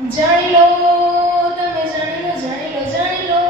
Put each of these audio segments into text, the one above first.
જાણી લો તમે જાણી લો જાણી લો જાણી લો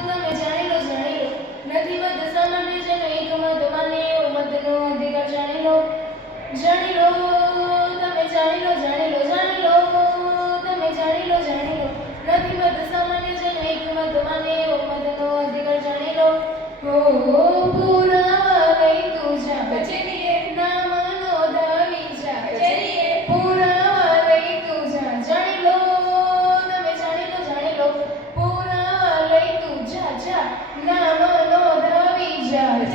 તમે જાણી લો જાણી લો નથી મત સામાન્ય જેનો એક મત માને એવો મતનો અધિકાર જાણી લો જાણી લો તમે જાણી લો જાણી લો જાણી લો તમે જાણી લો જાણી લો નથી મત સામાન્ય જેનો એક મત માને એવો મતનો અધિકાર જાણી લો હો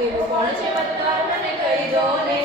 તેવું કોણ છે બતાવ મને કહી દો ને